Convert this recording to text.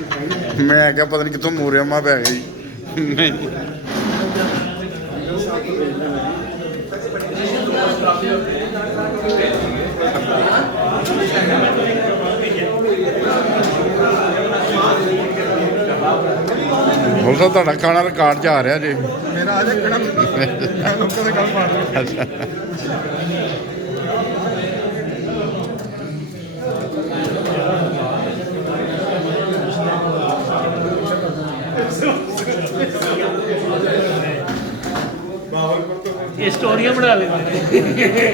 ਮੈਂ ਕਿਹਾ ਪਤਾ ਨਹੀਂ ਕਿੱਥੋਂ ਮੋਰਿਆ ਮਾ ਪੈ ਗਈ। ਨਹੀਂ ਹੁਣ ਤੁਹਾਡਾ ਖਾਣਾ ਰਿਕਾਰਡ 'ਚ ਆ ਰਿਹਾ ਜੇ। ਮੇਰਾ ਆ ਜਾ ਖੜਾ ਲੋਕਾਂ ਦੇ ਗੱਲ ਪਾ ਰਿਹਾ। ਅੱਛਾ ये स्टोरियां बना लेते